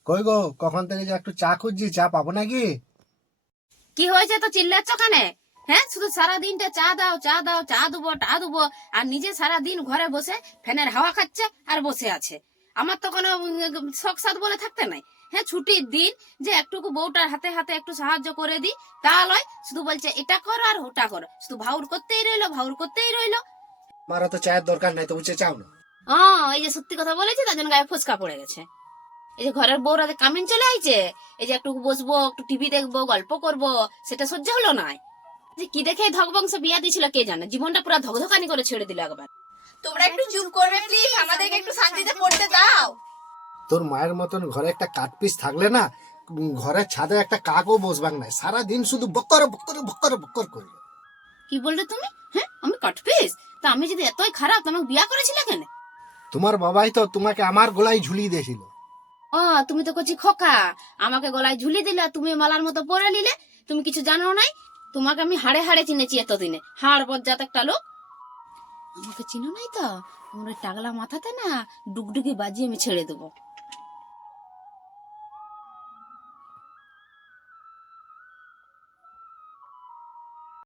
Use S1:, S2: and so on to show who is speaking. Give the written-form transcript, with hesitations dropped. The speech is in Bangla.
S1: কই গো, কখন থেকে যে একটু চা খুঁজছি, চা পাবো নাকি?
S2: কি হয়েছে তো চিল্লাচ্ছ কানে? হ্যাঁ, শুধু সারা দিনটা চা দাও চা দাও, চা দেবো টা দেবো, আর নিজে সারা দিন ঘরে বসে ফ্যানের হাওয়া খাচ্ছে আর বসে আছে। আমার তো কোনো শখ সাদ বলে থাকতে নাই। হ্যাঁ, ছুটির দিন যে একটুকু বউটার হাতে হাতে একটু সাহায্য করে দিই, তা লয়, শুধু বলছে এটা করো আর ওটা করো, শুধু ভাউর করতেই রইলো, ভাউর করতেই রইলো।
S1: আমারও তো চায়ের দরকার নাই, তো বুঝে চাও না?
S2: এই যে সত্যি কথা বলেছি তার জন্য গায়ে ফোসকা পড়ে গেছে। এই যে ঘরের বউরা যে কামিন চলে আইছে, এই যে একটু বসবো, একটু টিভি দেখবো, গল্প করব, সেটা সহ্য হলো না। যে কি দেখে ধগবংশ বিয়া দিয়েছিল কে জানে, জীবনটা পুরো ধকধকানি করে ছেড়ে দিল একবার।
S3: তোমরা একটু চুপ করবে প্লিজ, আমাদেরকে একটু শান্তিতে পড়তে দাও।
S1: তোর মায়ের মতন ঘরে একটা কাঠ পিস থাকলে না, ঘরের ছাদে একটা কাকও বসবাক নাই, সারা দিন শুধু বক্কর বক্কর বক্কর বক্কর করবে।
S2: কি বললে তুমি? হ্যাঁ, আমি কাটপিস? তা আমি যদি এতই খারাপ, তোমাকে বিয়া করেছিলে কেন?
S1: তোমার বাবাই তো তোমাকে আমার গলায় ঝুলিয়ে দিয়েছিল।
S2: তুমি তো করছি খোকা, আমাকে গলায় ঝুলি দিলে, তুমি মালার মতো পরে নিলে। তুমি কিছু জানো নাই? তোমাকে আমি হাড়ে হাড়ে চিনেছি এতদিনে, হাড় বজ্জাত একটা লোক। আমাকে চিনো নাই তো? তোমার ওই টাগলা মাথাতে না ডুগডুগি বাজিয়ে আমি ছেড়ে দেবো।